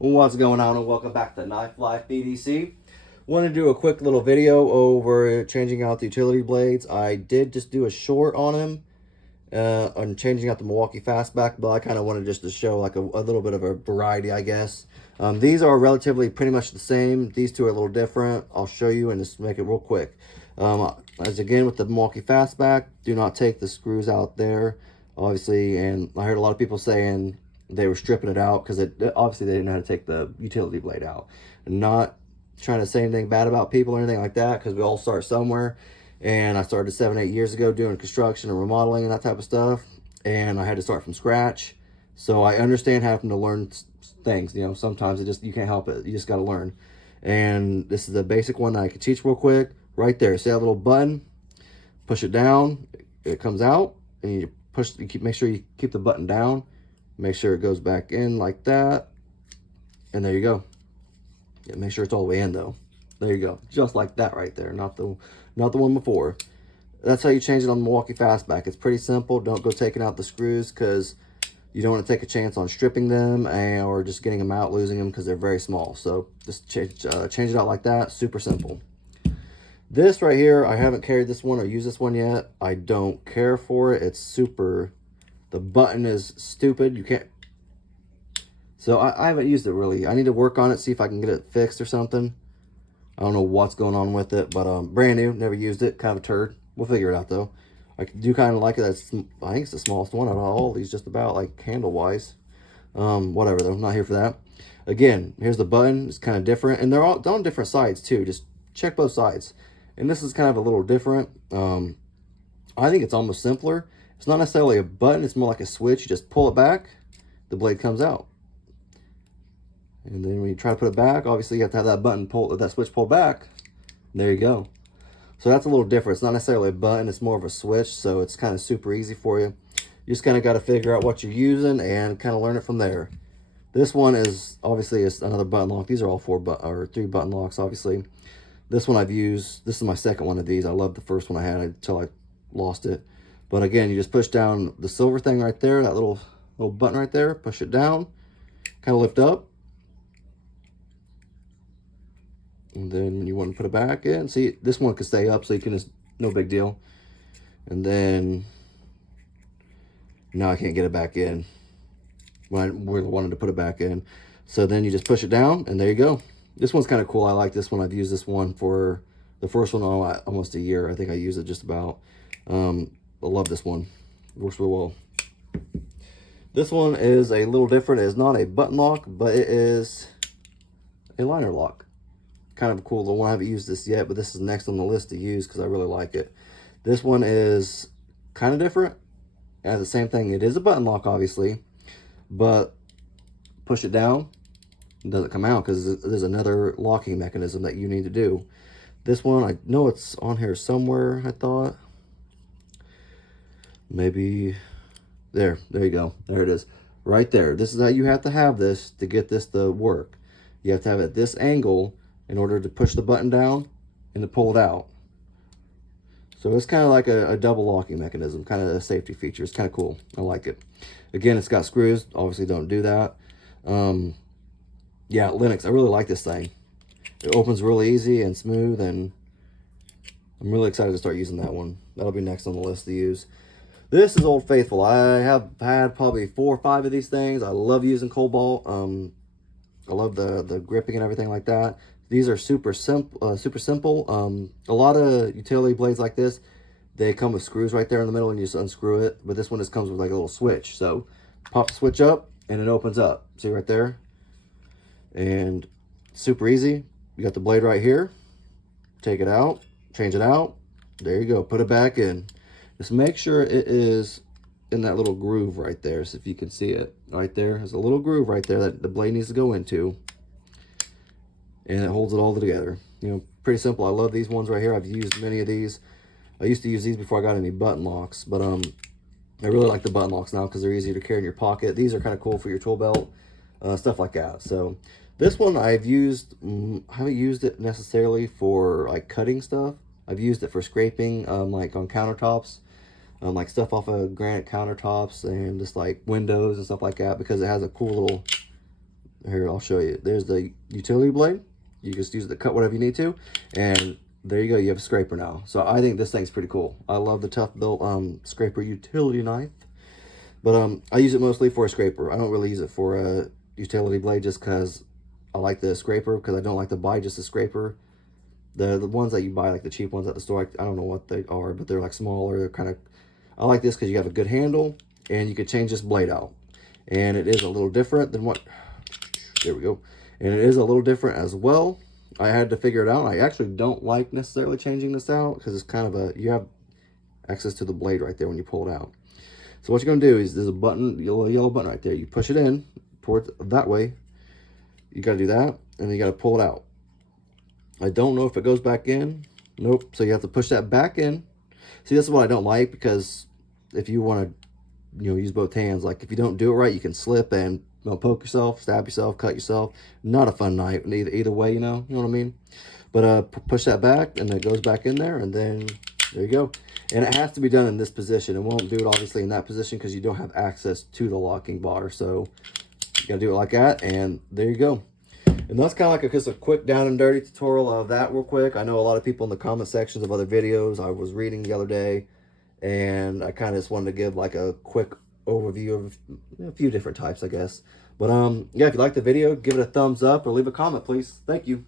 What's going on, and welcome back to Knife Life BDC. Want to do a quick little video over changing out the utility blades. I did just do a short on them on changing out the Milwaukee fastback, but I kind of wanted just to show like a little bit of a variety, I guess. These are relatively pretty much the same. These two are a little different. I'll show you and just make it real quick. As again with the Milwaukee fastback, do not take the screws out there, obviously. And I heard a lot of people saying they were stripping it out because obviously they didn't know how to take the utility blade out. And not trying to say anything bad about people or anything like that, because we all start somewhere. And I started 7-8 years ago doing construction and remodeling and that type of stuff, and I had to start from scratch. So I understand having to learn things. You know, sometimes you can't help it. You just got to learn. And this is the basic one that I could teach real quick. Right there, see that little button? Push it down, it comes out, and make sure you keep the button down. Make sure it goes back in like that, and there you go. Yeah, make sure it's all the way in though. There you go, just like that right there. Not the one before. That's how you change it on the Milwaukee fastback. It's pretty simple. Don't go taking out the screws because you don't want to take a chance on stripping them or just getting them out, losing them because they're very small. So just change it out like that. Super simple. This right here, I haven't carried this one or used this one yet. I don't care for it. It's super. The button is stupid. You can't. So I haven't used it really. I need to work on it, see if I can get it fixed or something. I don't know what's going on with it, but brand new, never used it. Kind of a turd. We'll figure it out though. I do kind of like it. I think it's the smallest one out of all these, just about, like handle wise. Whatever though, not here for that. Again, here's the button. It's kind of different, and they're all on different sides too. Just check both sides. And this is kind of a little different. I think it's almost simpler. It's not necessarily a button, it's more like a switch. You just pull it back, the blade comes out. And then when you try to put it back, obviously you have to have that switch pulled back. There you go. So that's a little different. It's not necessarily a button, it's more of a switch, so it's kind of super easy for you. You just kind of got to figure out what you're using and kind of learn it from there. This one is obviously another button lock. These are all 3 button locks, obviously. This one I've used. This is my second one of these. I loved the first one I had until I lost it. But again, you just push down the silver thing right there, that little button right there, push it down, kind of lift up. And then when you want to put it back in, see, this one can stay up, so you can just, no big deal. And then, now I can't get it back in when I really wanted to put it back in. So then you just push it down, and there you go. This one's kind of cool. I like this one. I've used this one for the first one almost a year. I think I used it just about. I love this one. It works real well. This one is a little different. It is not a button lock, but it is a liner lock. Kind of a cool little one. I haven't used this yet, but this is next on the list to use because I really like it. This one is kind of different. And the same thing. It is a button lock, obviously, but push it down, it doesn't come out because there's another locking mechanism that you need to do. This one, I know it's on here somewhere, I thought. Maybe there you go. There it is. Right there. This is how you have to have this to get this to work. You have to have it at this angle in order to push the button down and to pull it out. So it's kind of like a double locking mechanism, kind of a safety feature. It's kind of cool. I like it. Again, it's got screws. Obviously, don't do that. Yeah, Lenox. I really like this thing. It opens really easy and smooth, and I'm really excited to start using that one. That'll be next on the list to use. This is Old Faithful. I have had probably 4 or 5 of these things. I love using Cobalt. I love the gripping and everything like that. These are super simple. A lot of utility blades like this, they come with screws right there in the middle, and you just unscrew it. But this one just comes with like a little switch. So pop the switch up, and it opens up. See right there? And super easy. You got the blade right here. Take it out, change it out. There you go. Put it back in. Just make sure it is in that little groove right there. So if you can see it right there, there's a little groove right there that the blade needs to go into, and it holds it all together. You know, pretty simple. I love these ones right here. I've used many of these. I used to use these before I got any button locks, but I really like the button locks now because they're easier to carry in your pocket. These are kind of cool for your tool belt, stuff like that. So this one I've used. I haven't used it necessarily for like cutting stuff. I've used it for scraping, like on countertops. Like stuff off of granite countertops and just like windows and stuff like that, because it has a cool little Here, I'll show you. There's the utility blade. You just use it to cut whatever you need to. And there you go. You have a scraper now. So I think this thing's pretty cool. I love the ToughBuilt scraper utility knife. But I use it mostly for a scraper. I don't really use it for a utility blade just because I like the scraper, because I don't like to buy just a scraper. The ones that you buy, like the cheap ones at the store, I don't know what they are, but they're like smaller. They're kind of, I like this because you have a good handle and you can change this blade out. And it is a little different than what, there we go. And it is a little different as well. I had to figure it out. I actually don't like necessarily changing this out because it's kind of a, you have access to the blade right there when you pull it out. So what you're going to do is there's a button, yellow button right there. You push it in, pour it that way. You got to do that, and then you got to pull it out. I don't know if it goes back in. Nope. So you have to push that back in. See, this is what I don't like, because if you want to, use both hands, like if you don't do it right, you can slip and poke yourself, stab yourself, cut yourself. Not a fun night. Either way, you know what I mean. But push that back, and it goes back in there, and then there you go. And it has to be done in this position. It won't do it obviously in that position because you don't have access to the locking bar. So you gotta do it like that, and there you go. And that's kind of like just a quick down and dirty tutorial of that real quick. I know a lot of people in the comment sections of other videos I was reading the other day, and I kind of just wanted to give like a quick overview of a few different types, I guess. But yeah, if you like the video, give it a thumbs up or leave a comment, please. Thank you.